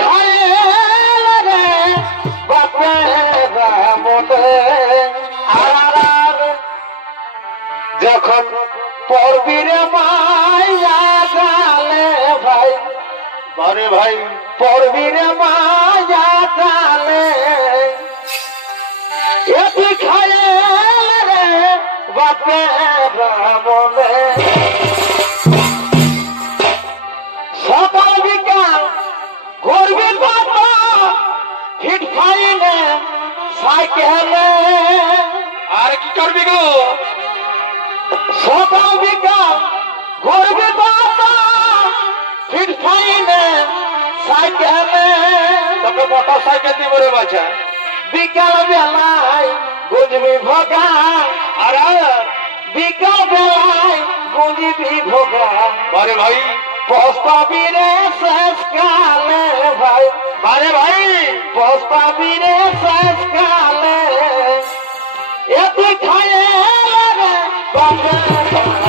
খায় রে বাপেরা মনে আর যখন পড়বি রে মায়া গালে ভাই বারে ভাই পড়বি রে মায়া গালে এটি খায় রে বাপেরা মনে সকাল বিকাল ঘুরবি বাবা হিট ফাইনে সাইকেলে আর কি করবি গো সকাল বিকাল ঘুরবি বাবা হিট ফাইনে সাইকেলে তোকে মোটর সাইকেল দিব রে বাচ্চা বিকাল বেলায় বুঝবি ভোগা আর বিকাল বেলায় বুঝবি ভোগা আরে ভাই পস্তাবি রে শেষ কালে ভাই আরে ভাই পস্তাবি রে শেষ কালে এতে খায় রে বাবা